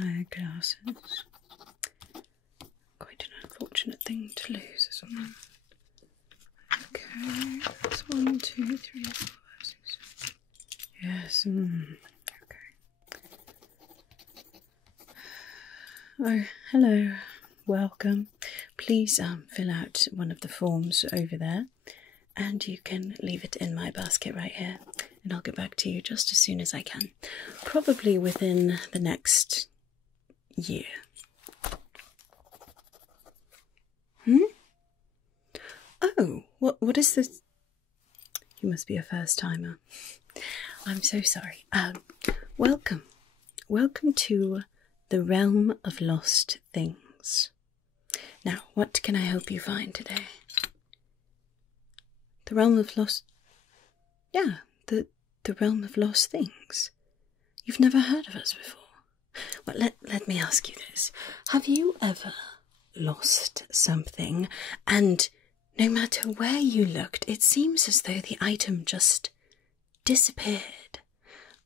eyeglasses. Quite an unfortunate thing to lose, isn't it? Okay, that's 1, 2, 3, 4, 5, 6, 7. Yes, okay. Oh, hello, welcome. Please fill out one of the forms over there, and you can leave it in my basket right here, and I'll get back to you just as soon as I can. Probably within the next year. Oh, what is this? You must be a first timer. I'm so sorry. Welcome to the realm of lost things. Now, what can I help you find today? The realm of lost... Yeah, the realm of lost things. You've never heard of us before. Well, let me ask you this. Have you ever lost something, and no matter where you looked, it seems as though the item just disappeared,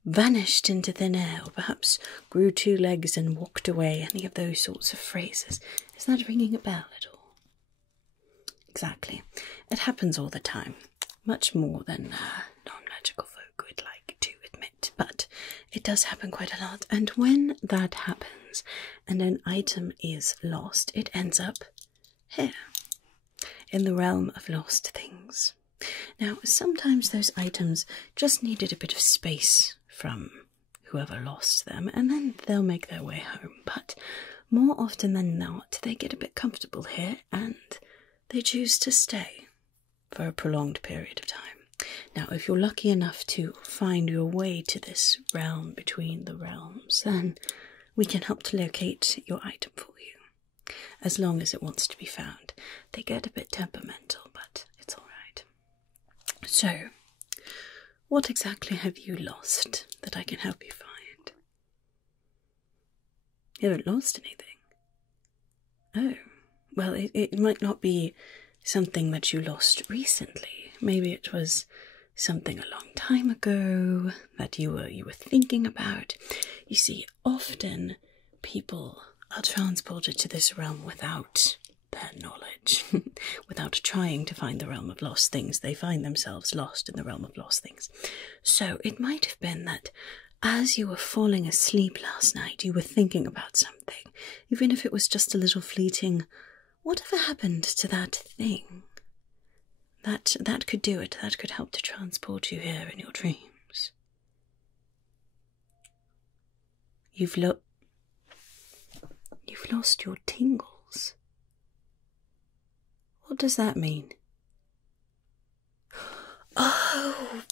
vanished into thin air, or perhaps grew 2 legs and walked away, any of those sorts of phrases? Is that ringing a bell at all? Exactly. It happens all the time, much more than non-magical folk would like to admit, but it does happen quite a lot, and when that happens and an item is lost, it ends up here, in the realm of lost things. Now, sometimes those items just needed a bit of space from whoever lost them, and then they'll make their way home, but more often than not, they get a bit comfortable here, and they choose to stay for a prolonged period of time. Now, if you're lucky enough to find your way to this realm between the realms, then we can help to locate your item for you, as long as it wants to be found. They get a bit temperamental, but it's all right. So, what exactly have you lost that I can help you find? You haven't lost anything? Oh, well, it might not be something that you lost recently. Maybe it was something a long time ago that you were thinking about. You see, often people are transported to this realm without their knowledge, without trying to find the realm of lost things. They find themselves lost in the realm of lost things. So it might have been that as you were falling asleep last night, you were thinking about something, even if it was just a little fleeting, whatever happened to that thing? That could do it. That could help to transport you here in your dreams. You've lost your tingles. What does that mean? Oh,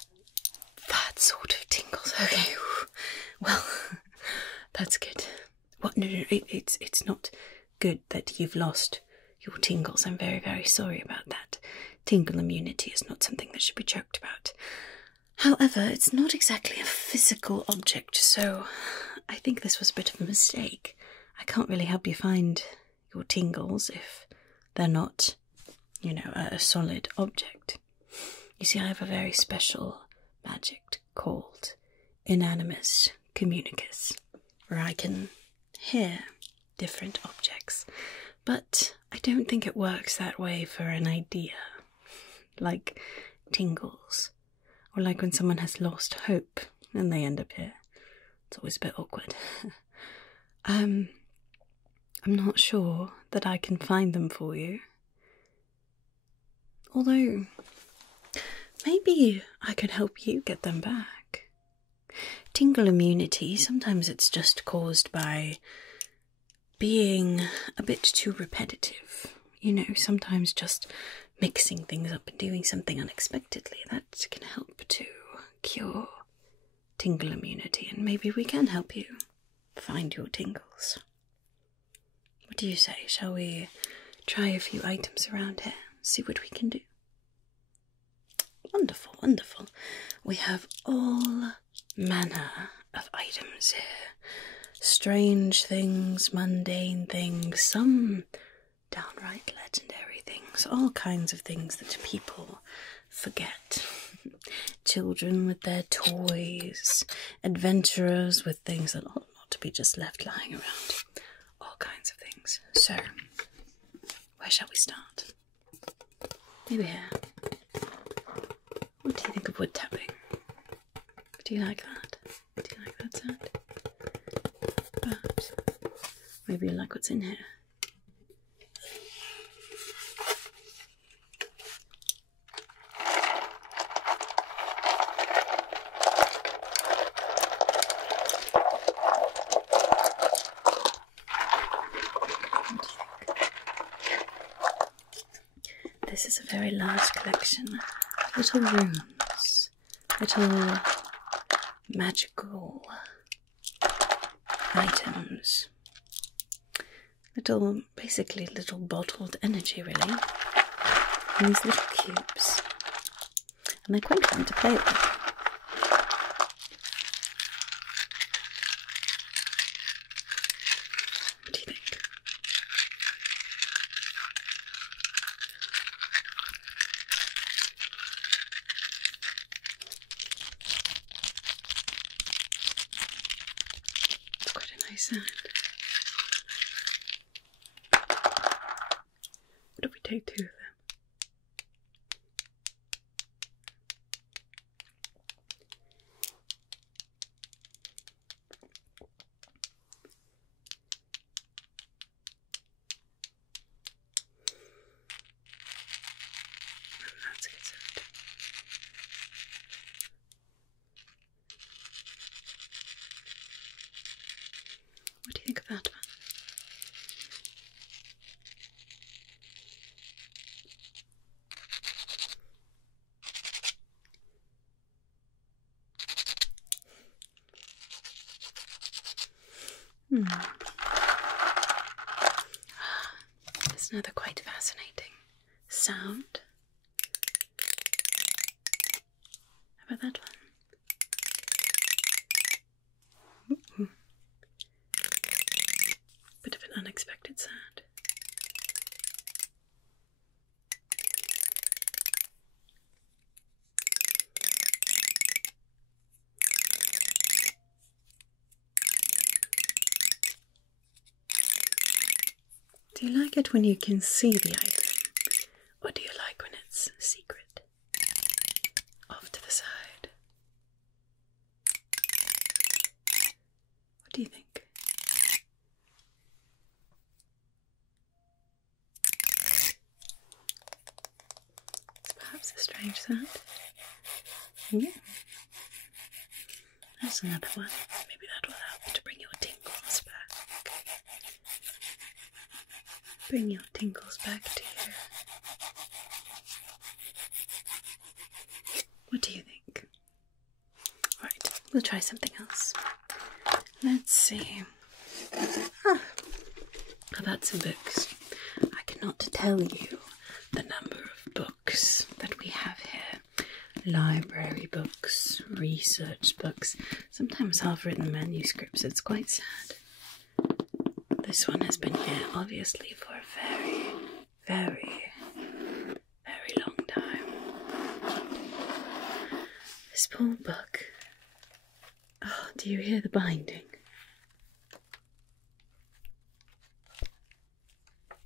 that sort of tingles. Okay, well, that's good. What? No, it's not good that you've lost your tingles. I'm very, very sorry about that. Tingle immunity is not something that should be joked about. However, it's not exactly a physical object, so I think this was a bit of a mistake. I can't really help you find your tingles if they're not, a solid object. You see, I have a very special magic called inanimate communicus, where I can hear different objects, but I don't think it works that way for an idea, like tingles, or like when someone has lost hope and they end up here. It's always a bit awkward. I'm not sure that I can find them for you. Although, maybe I could help you get them back. Tingle immunity, sometimes it's just caused by being a bit too repetitive. Sometimes just mixing things up and doing something unexpectedly. That can help to cure tingle immunity, and maybe we can help you find your tingles. What do you say? Shall we try a few items around here? See what we can do. Wonderful, wonderful. We have all manner of items here. Strange things, mundane things, some downright legendary things, all kinds of things that people forget. Children with their toys, adventurers with things that ought not be just left lying around. All kinds of things. So, where shall we start? Maybe here. What do you think of wood tapping? Do you like that? Do you like that sound? Perhaps. Maybe you like what's in here. This is a very large collection of little rooms, little magical items, basically little bottled energy really, in these little cubes, and they're quite fun to play with. What do you think? Sound. What if we take two of them? That's a good sound. What do you think of that one? There's another quite fascinating sound. How about that one? Bit of an unexpected sound. Do you like it when you can see the item? Or do you like when it's secret? Off to the side. What do you think? Perhaps a strange sound. Yeah. There's another one. Maybe that will help to bring your tingles back. Bring your tingles back to you. What do you think? Right, we'll try something else. Let's see. How about some books? I cannot tell you the number of books that we have here. Library books, research books, sometimes half-written manuscripts. It's quite sad. This one has been here, obviously, for a very, very, very long time. This poor book. Oh, do you hear the binding?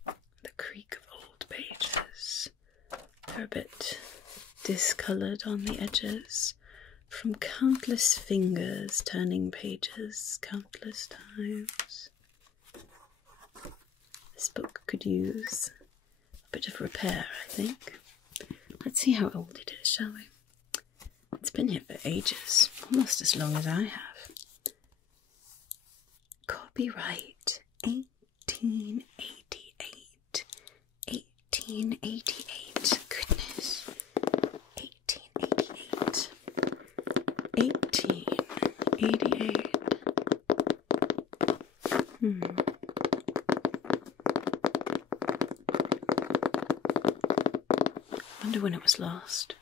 The creak of old pages. They're a bit discoloured on the edges from countless fingers turning pages countless times. This book could use a bit of repair, I think. Let's see how old it is, shall we? It's been here for ages, almost as long as I have. Copyright 1888. 1888. Goodness. 1888. 1888. Wonder when it was lost.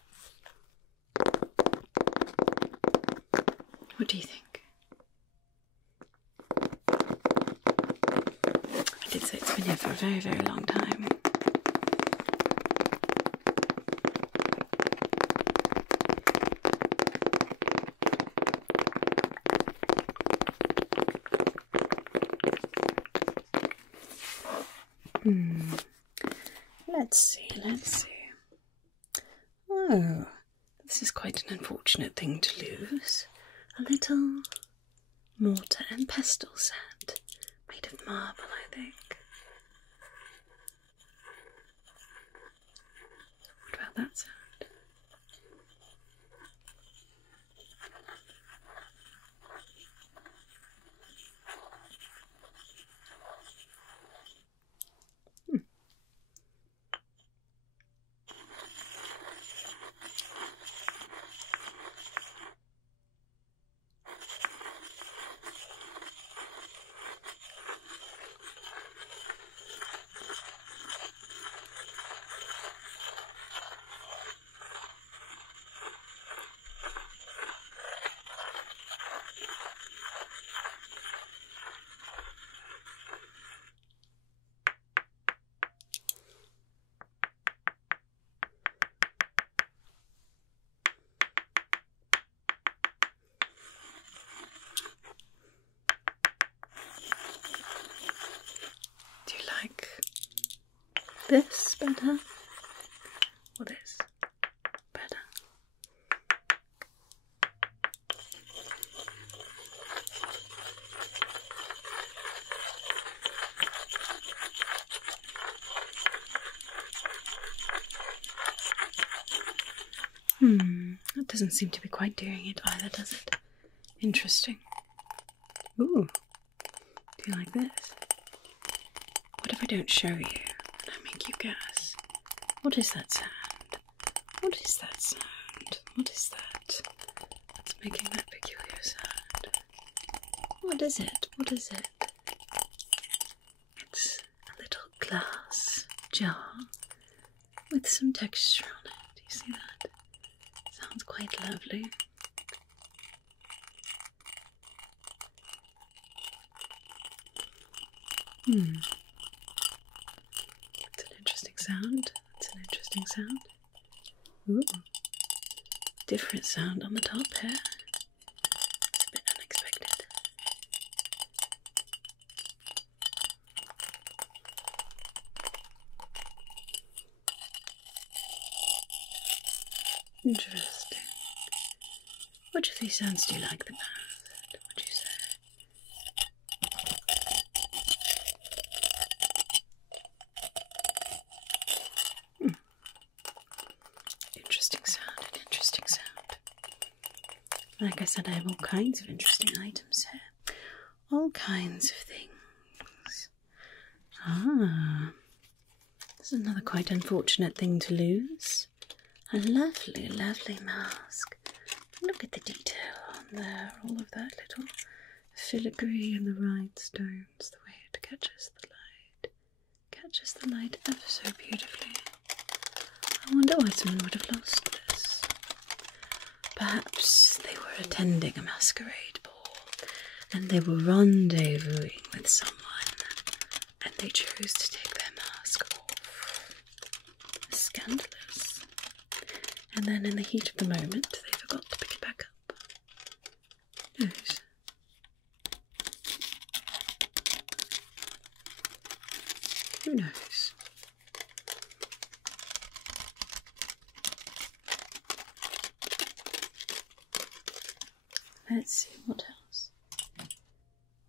What do you think? I did say it's been here for a very, very long time. Let's see. Oh, this is quite an unfortunate thing to lose. A little mortar and pestle set, made of marble, I think. What about that sound? This better or this better? That doesn't seem to be quite doing it either, does it? Interesting. Ooh, do you like this? What if I don't show you and I make you guess? What is that sound? What is that sound? What is that? It's making that peculiar sound. What is it? What is it? It's a little glass jar with some texture on it. Do you see that? Sounds quite lovely. It's an interesting sound. It's an interesting sound. Ooh. Different sound on the top here. It's a bit unexpected. Interesting. Which of these sounds do you like the most? What would you say? Interesting sound, an interesting sound. Like I said, I have all kinds of interesting items here. All kinds of things. Ah, this is another quite unfortunate thing to lose. A lovely, lovely mask. Look at the detail on there, all of that little filigree and the rhinestones, the way it catches the light. Catches the light ever so beautifully. I wonder why someone would have lost this. Perhaps they were attending a masquerade ball and they were rendezvousing with someone and they chose to take their mask off. Scandalous. And then in the heat of the moment, they forgot to pick it back up. Who knows? Who knows? Let's see, what else?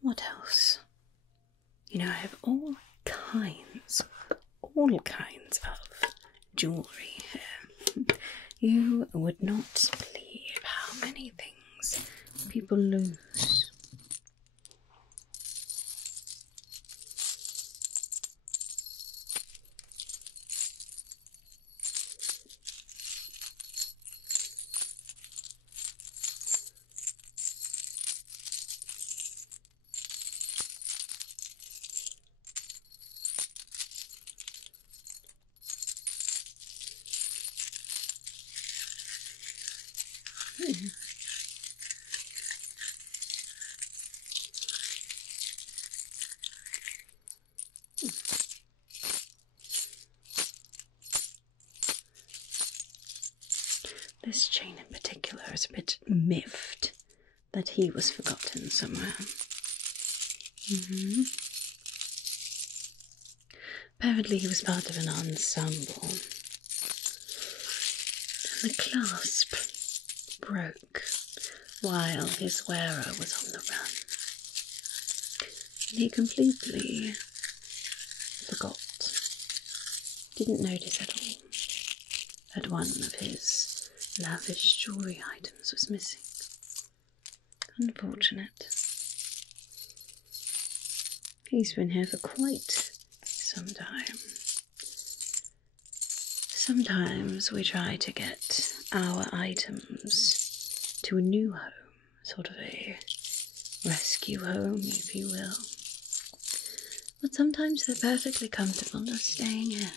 What else? You know, I have all kinds of jewellery here. You would not believe how many things people lose. This chain in particular is a bit miffed that he was forgotten somewhere. Apparently he was part of an ensemble. And the clasp broke while his wearer was on the run. And he completely forgot, didn't notice at all, that one of his lavish jewellery items was missing. Unfortunate. He's been here for quite some time. Sometimes we try to get our items to a new home, sort of a rescue home, if you will. But sometimes they're perfectly comfortable just staying here.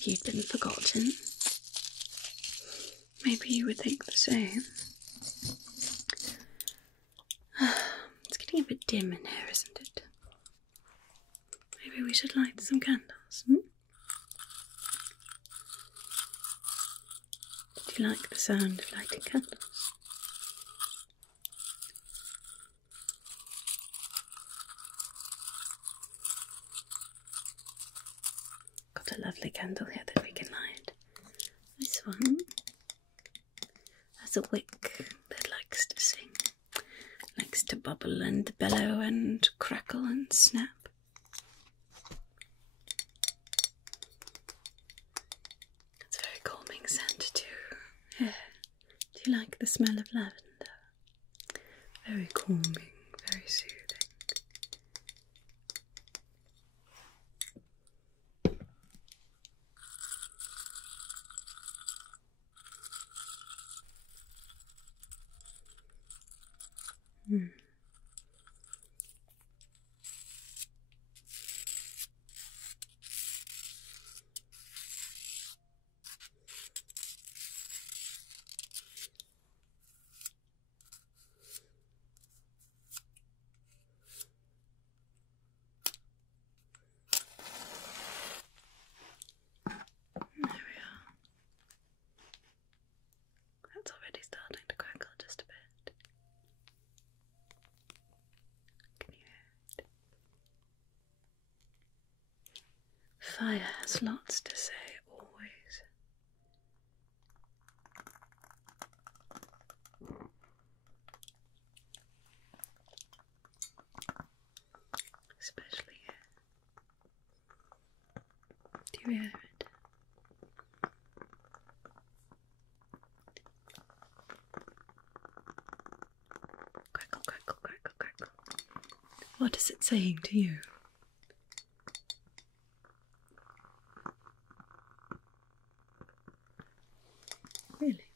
If you'd been forgotten, maybe you would think the same. It's getting a bit dim in here, isn't it? Maybe we should light some candles, Do you like the sound of lighting candles? Got a lovely candle here that we can light. This one has a wick that likes to sing. Likes to bubble and bellow and crackle and snap. It's a very calming scent too. Yeah. Do you like the smell of lavender? Very calming, very soothing. That's already starting to crackle just a bit. Can you hear it? Fire has lots to say, always. Especially here. Do you hear it? Crackle, crackle, crackle, crackle. What is it saying to you? Really?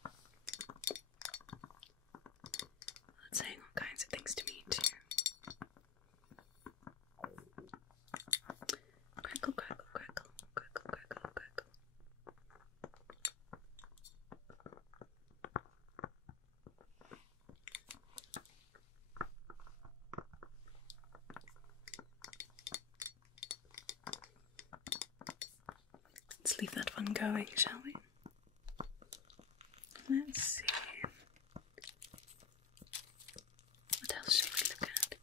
It's saying all kinds of things to me too. Crackle, crackle, crackle, crackle, crackle, crackle. Let's leave that one going, shall we? Let's see. What else should we look at?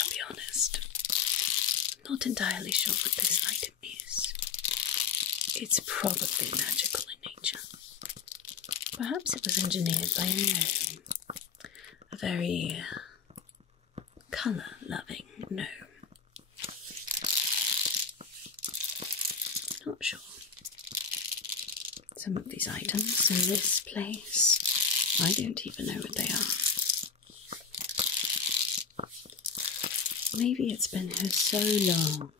I'll be honest, I'm not entirely sure what this item is. It's probably magical in nature. Perhaps it was engineered by a gnome. A very colour-loving gnome. Not sure. Some of these items in this place, I don't even know what they are. Maybe it's been here so long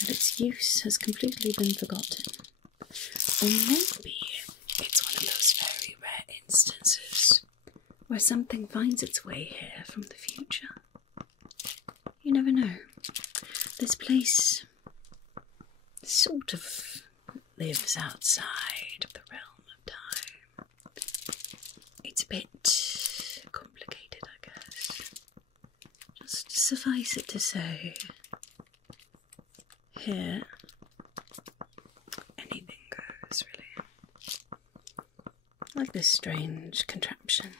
that its use has completely been forgotten. Or maybe it's one of those very rare instances where something finds its way here from the future. You never know. This place sort of lives outside of the realm of time. It's a bit complicated, I guess. Just suffice it to say, here, anything goes, really. Like this strange contraption.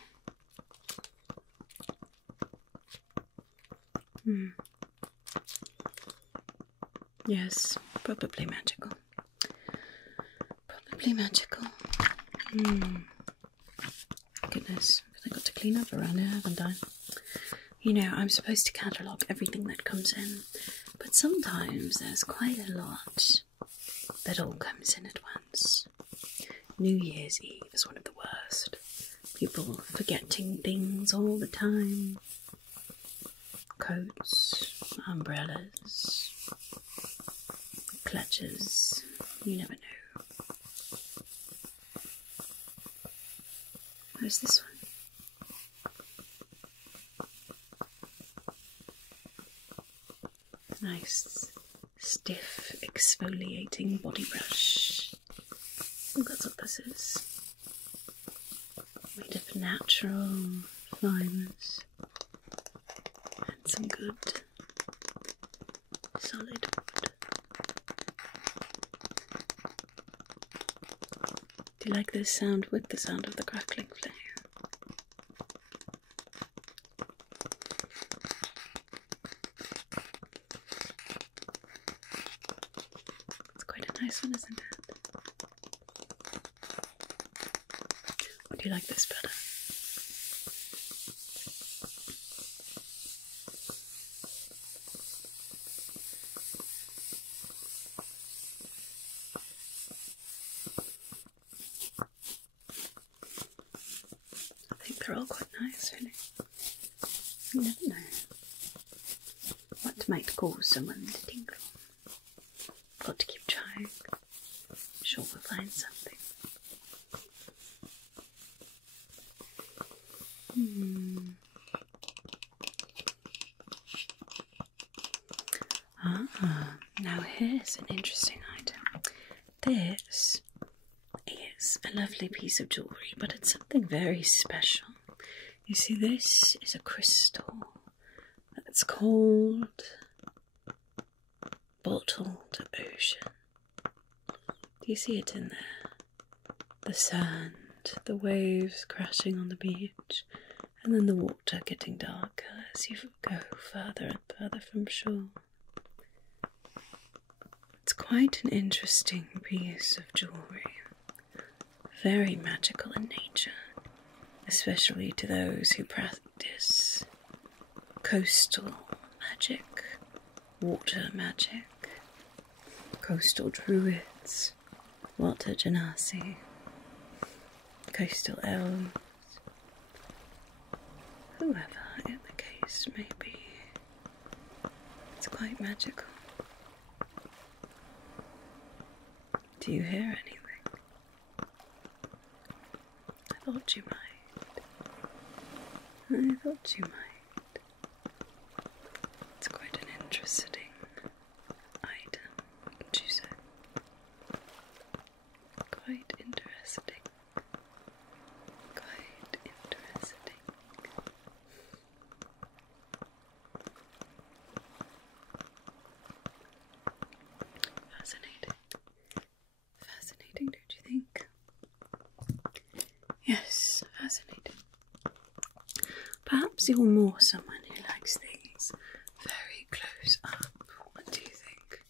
Yes, probably magical. Probably magical. Goodness, I've got to clean up around here, haven't I? You know, I'm supposed to catalogue everything that comes in, but sometimes there's quite a lot that all comes in at once. New Year's Eve is one of the worst. People forgetting things all the time. Coats, umbrellas, clutches, you never know. Where's this one? Nice, stiff, exfoliating body brush. I think that's what this is. Made of natural fibres and some good solid wood. Do you like this sound with the sound of the crackling flame? Nice one, isn't it? Or do you like this better? I think they're all quite nice, really. You never know what might cause someone to tingle. Got to keep trying. Sure we'll find something. Now here's an interesting item. This is a lovely piece of jewellery, but it's something very special. You see, this is a crystal that's called bottled ocean. Do you see it in there? The sand, the waves crashing on the beach, and then the water getting darker as you go further and further from shore. It's quite an interesting piece of jewellery. Very magical in nature, especially to those who practice coastal magic, water magic, coastal druids, water genasi, coastal elves, whoever in the case may be. It's quite magical. Do you hear anything? I thought you might. I thought you might. It's quite an interesting item, wouldn't you say? Quite interesting. Quite interesting. Fascinating. Fascinating, don't you think? Yes, fascinating. Perhaps you're more someone who likes things very close up. What do you think?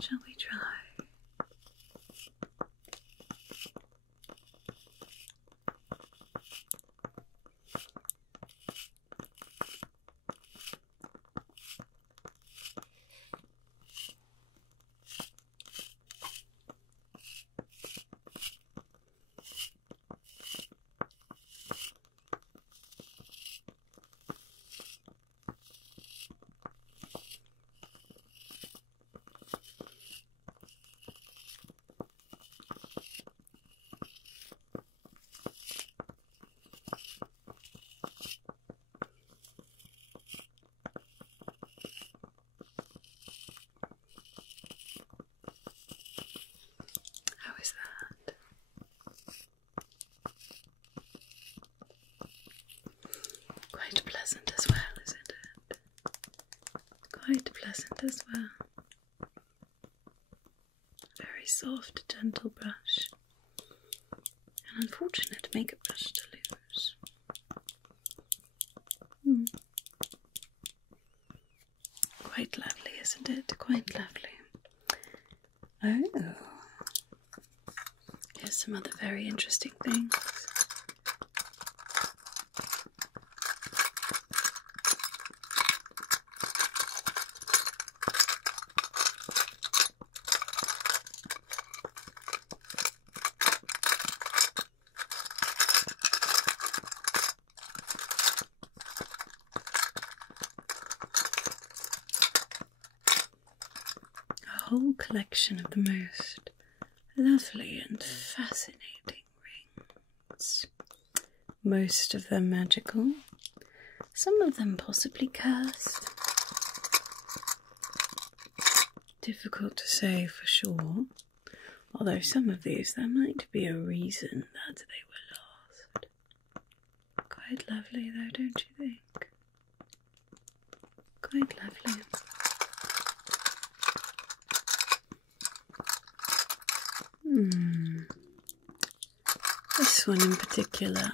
Shall we try? quite pleasant as well. Very soft, gentle brush. An unfortunate makeup brush to lose. Quite lovely, isn't it? Quite lovely. Oh, here's some other very interesting things. A whole collection of the most lovely and fascinating rings. Most of them magical, some of them possibly cursed. Difficult to say for sure, although some of these there might be a reason that they were lost. Quite lovely though, don't you think? Quite lovely. This one in particular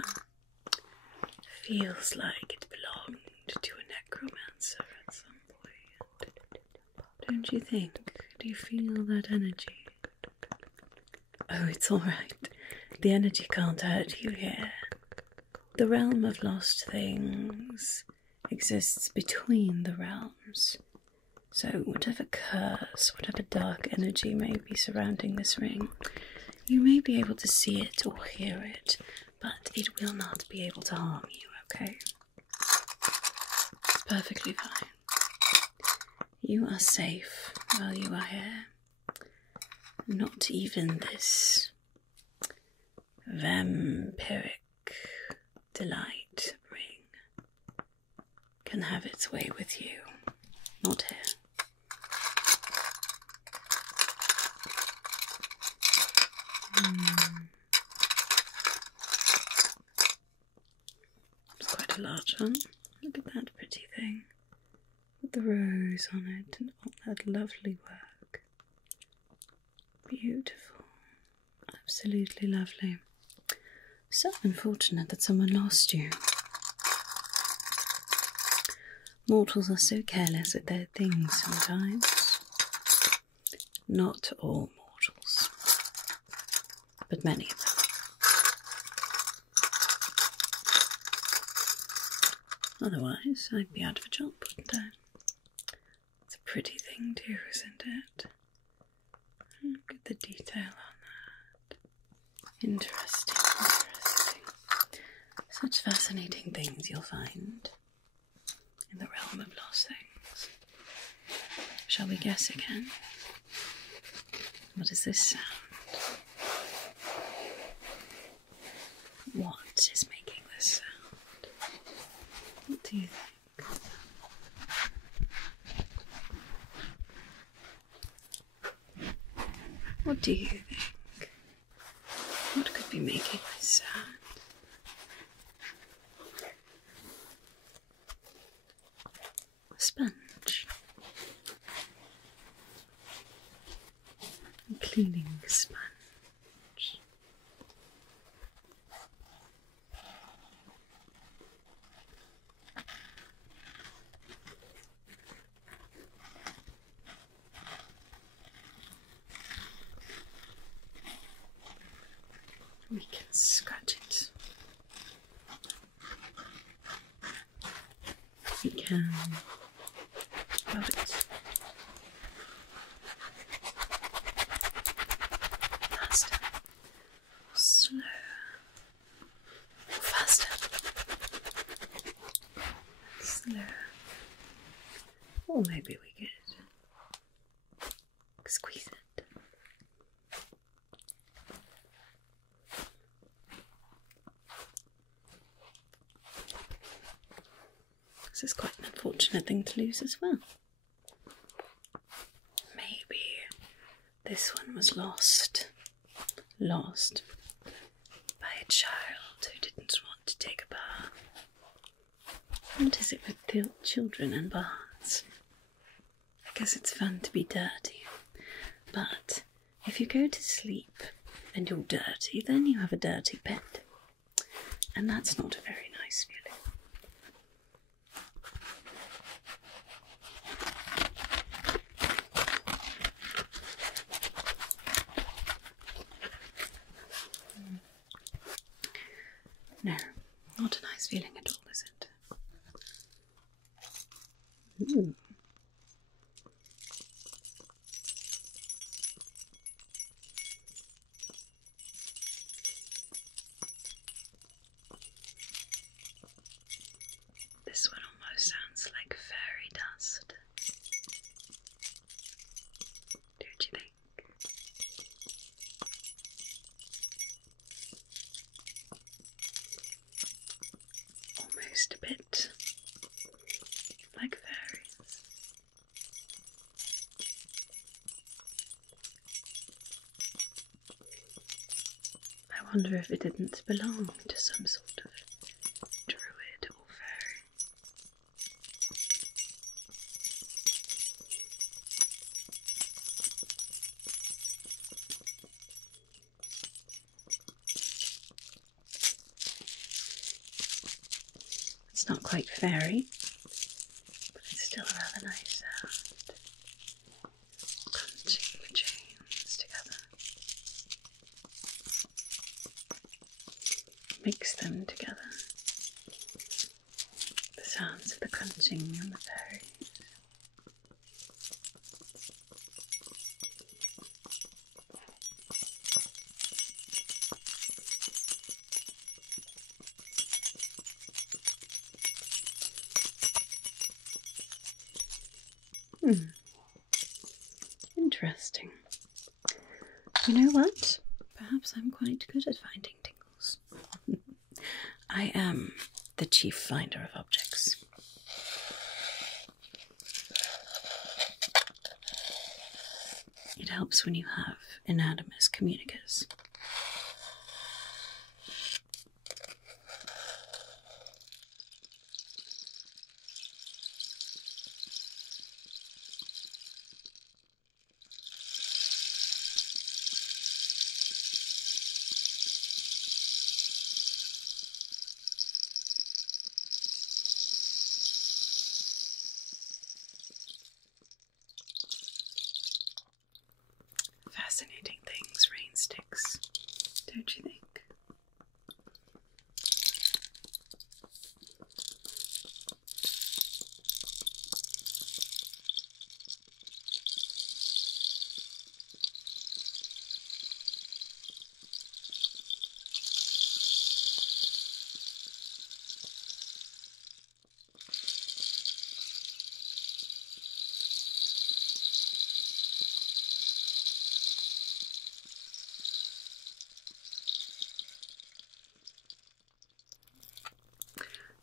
feels like it belonged to a necromancer at some point. Don't you think? Do you feel that energy? Oh, it's alright. The energy can't hurt you here. The realm of lost things exists between the realms. So whatever curse, whatever dark energy may be surrounding this ring, you may be able to see it or hear it, but it will not be able to harm you, okay? It's perfectly fine. You are safe while you are here. Not even this vampiric delight ring can have its way with you. Not here. It's quite a large one. Look at that pretty thing with the rose on it and all that lovely work. Beautiful. Absolutely lovely. So unfortunate that someone lost you. Mortals are so careless with their things sometimes. Not all mortals, but many of them. Otherwise, I'd be out of a job, wouldn't I? It's a pretty thing too, isn't it? Look at the detail on that. Interesting, interesting. Such fascinating things you'll find in the realm of lost things. Shall we guess again? What does this sound? What is making this sound? What do you think? What do you think? What could be making this sound? A sponge. A cleaning sponge. We can scratch it. We can rub it. Faster. Slow. Faster. Slow. Or maybe we could squeeze it. This is quite an unfortunate thing to lose as well. Maybe this one was lost by a child who didn't want to take a bath. What is it with children and baths? because it's fun to be dirty. But if you go to sleep and you're dirty, then you have a dirty bed. And that's not a very nice feeling. No, not a nice feeling at all, is it? Ooh. This one almost sounds like fairy dust. Don't you think? Almost a bit like fairies. I wonder if it didn't belong to some sort of druid or fairy. It's not quite fairy, but it's still a rather nice sound. Crunching the chains together. Mix them together. The sounds of the crunching and the fairies. Interesting. You know what? Perhaps I'm quite good at finding tingles. I am the chief finder of objects. It helps when you have inanimate communicators. Fascinating things, Rainsticks, don't you think?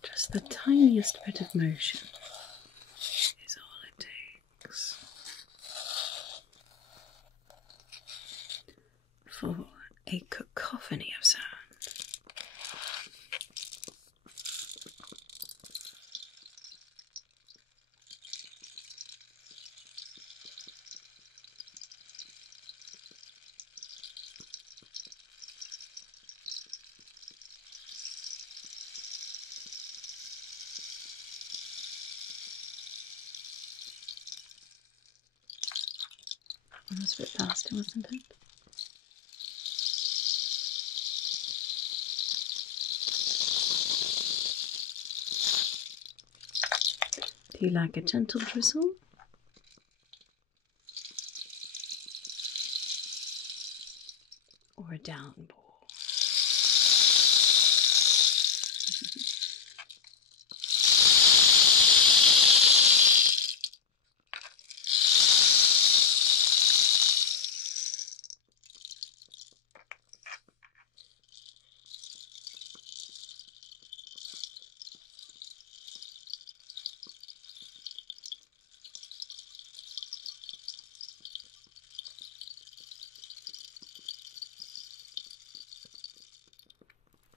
Just the tiniest bit of motion is all it takes for a cacophony of sound. That was a bit faster, wasn't it? Do you like a gentle drizzle? Or a downpour?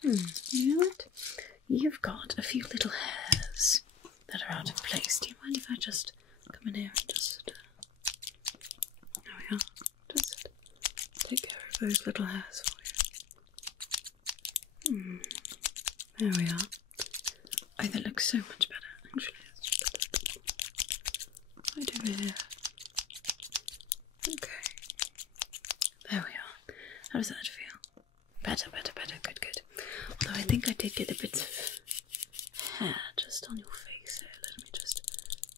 You know what? You've got a few little hairs that are out of place. Do you mind if I just come in here and just those little hairs for you. There we are. Oh, that looks so much better, actually. Right over here. Okay. There we are. How does that feel? Better. Good. Although I think I did get a bit of hair just on your face here. Let me just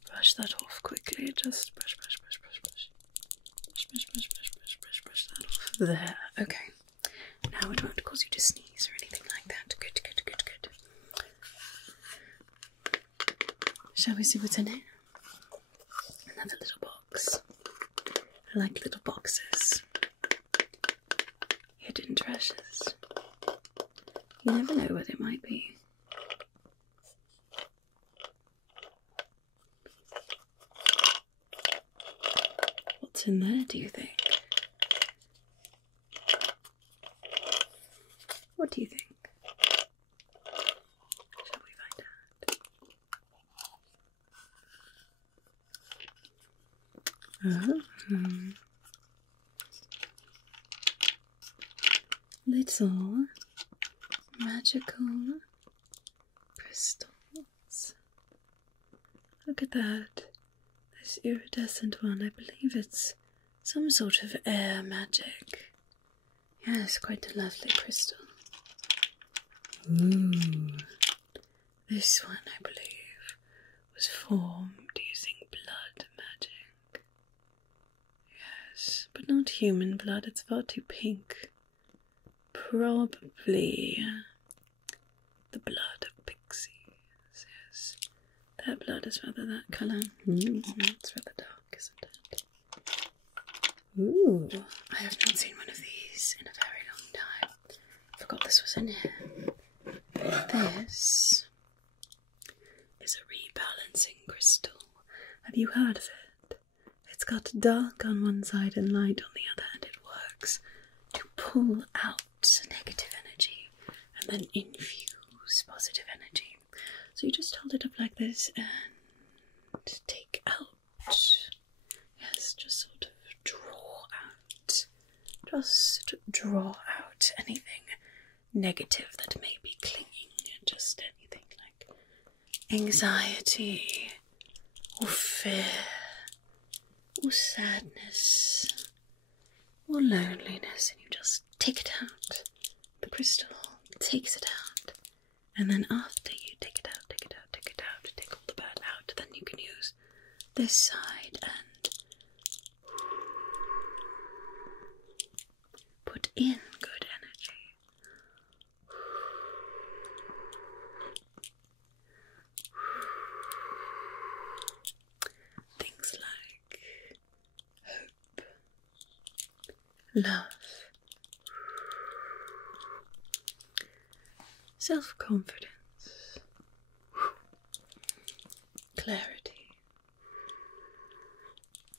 brush that off quickly. Just brush that off. There. Okay. Now it won't cause you to sneeze or anything like that. Good. Shall we see what's in here? Another little box. I like little boxes. Hidden treasures. You never know what it might be. What's in there, do you think? What do you think? Shall we find out? Little magical crystals. Look at that. This iridescent one, I believe it's some sort of air magic. Yes, quite a lovely crystal. Ooh. This one, I believe, was formed using blood magic. Yes, but not human blood, it's far too pink. Probably the blood of pixies, yes. Their blood is rather that colour. It's rather dark, isn't it? Ooh, I have not seen one of these in a very long time. Forgot this was in here. This is a rebalancing crystal. Have you heard of it? It's got dark on one side and light on the other, and it works to pull out negative energy and then infuse positive energy. So you just hold it up like this and take out, yes, just sort of draw out anything negative that may be clinging, just anything like anxiety or fear or sadness or loneliness, and you just take it out. The crystal takes it out, and then after you take it out, take all the bad out, then you can use this side and put in good energy. Things like hope, love, self-confidence, clarity,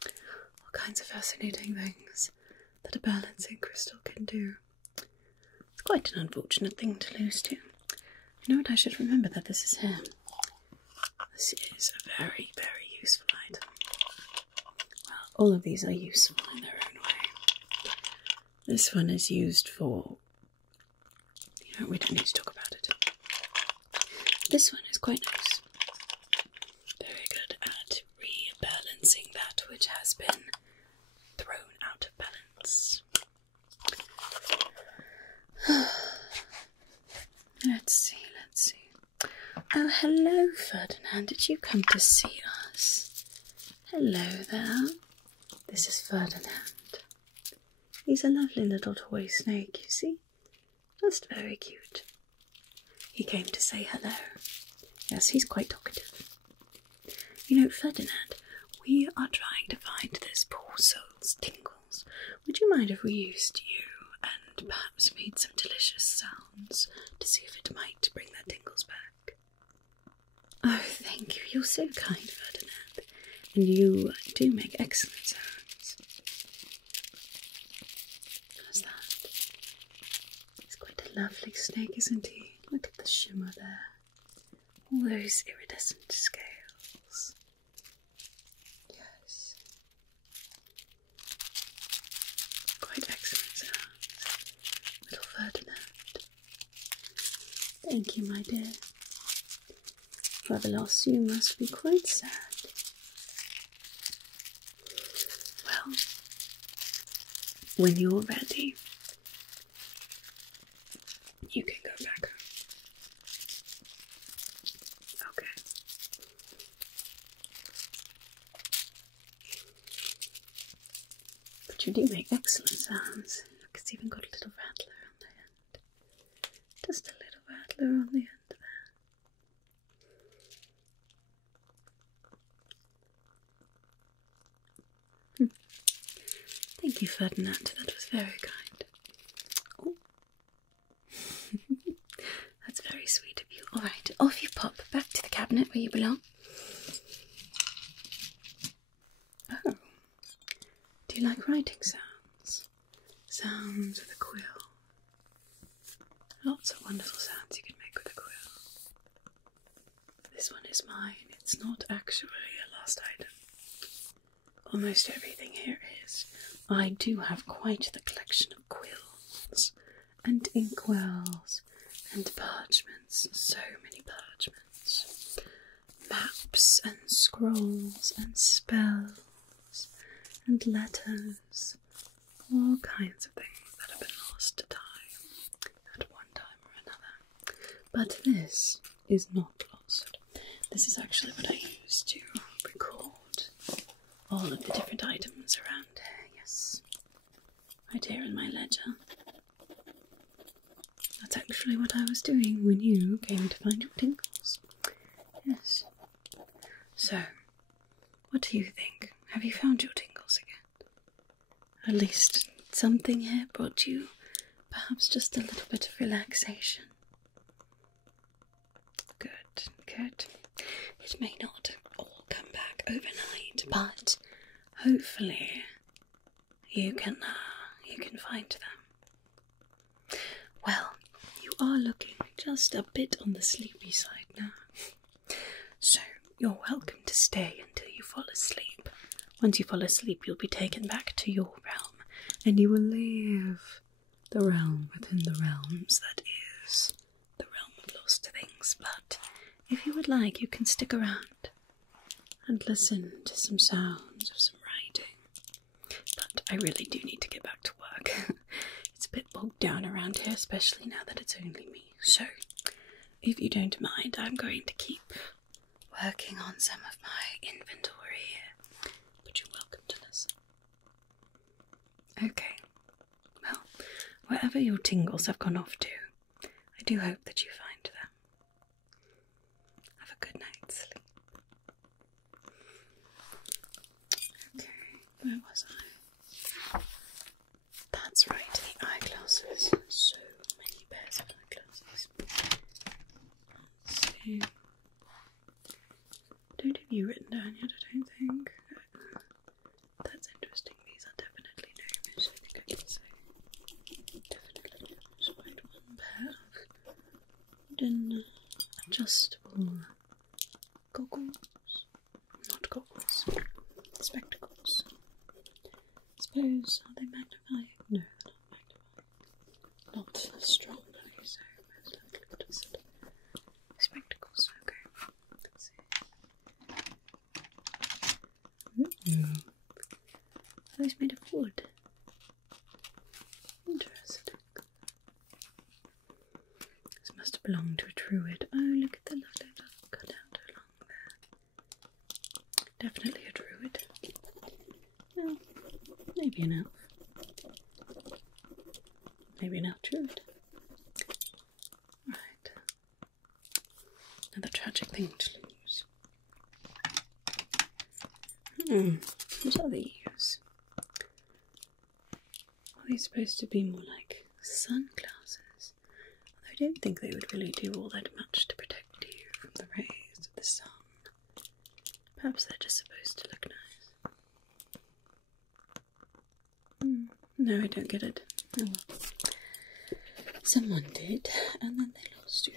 all kinds of fascinating things that a balancing crystal can do. It's quite an unfortunate thing to lose too. You know what, I should remember that this is here. This is a very, very useful item. Well, all of these are useful in their own way. This one is used for, we don't need to talk about it. This one is quite nice. Very good at rebalancing that which has been thrown out of balance. Let's see. Oh, hello, Ferdinand. Did you come to see us? Hello there. This is Ferdinand. He's a lovely little toy snake, you see? Just very cute. He came to say hello. Yes, he's quite talkative. You know, Ferdinand, we are trying to find this poor soul's Tingles. Would you mind if we used you and perhaps made some delicious sounds to see if it might bring their Tingles back? Oh, thank you. You're so kind, Ferdinand. And you do make excellent sounds. How's that? He's quite a lovely snake, isn't he? Look at the shimmer there. All those iridescent scales. Yes. Quite excellent sounds. thank you, my dear. Whoever lost you must be quite sad. Well, when you're ready, you can go back home. Okay. But you do make excellent sounds. Look, it's even got a little rattler on the end. Just a little rattler on the end there. Thank you, Ferdinand. That was very kind. Oh. That's very sweet of you. Alright, off you pop, back to the cabinet where you belong. Oh. Do you like writing sounds? Sounds with a quill. Lots of wonderful sounds you can make with a quill. This one is mine. It's not actually a lost item. Almost everything here is. I do have quite the collection of quills and inkwells and parchments. So many parchments. Maps and scrolls and spells and letters. All kinds of things that have been lost to time at one time or another. But this is not lost. This is actually what I use to record all of the different items around here. Yes, right here in my ledger. That's actually what I was doing when you came to find your tingles. Yes. So, what do you think? Have you found your tingles again? At least something here brought you perhaps just a little bit of relaxation. Good, good. It may not all come back overnight, but hopefully you can find them. Well, you are looking just a bit on the sleepy side now, so you're welcome to stay until you fall asleep. Once you fall asleep, you'll be taken back to your realm, and you will leave the realm within the realms that is the realm of lost things. But if you would like, you can stick around and listen to some sounds of some writing. But I really do need to get back to work. It's a bit bogged down around here, especially now that it's only me. So, if you don't mind, I'm going to keep working on some of my inventory here. But you're welcome to listen. Okay. Well, wherever your tingles have gone off to, I do hope that you find them. Have a good night's sleep. Okay, where was I? That's right, the eyeglasses. So many pairs of eyeglasses. Let's see. Don't have you written down yet, I don't think. That's interesting. These are definitely gnomish, I think I can say. Definitely gnomish. Right, one pair of wooden adjustable goggles. Not goggles. Spectacles. I suppose, are they magnifying? No, they're not magnifying. Not strongly, so most likely just spectacles. Okay, let's see. Ooh. Are those made of wood? Interesting. This must have belonged to a druid. Oh, look at the lovely little cutout along there. Definitely a druid. Well, maybe an elf. Maybe an elf druid. Right. Another tragic thing to lose. What are these? Are these supposed to be more like sunglasses? I don't think they would really do all that much to protect you from the rays of the sun. Perhaps they're just supposed to look nice. No, I don't get it. Oh well. Someone did, and then they lost you.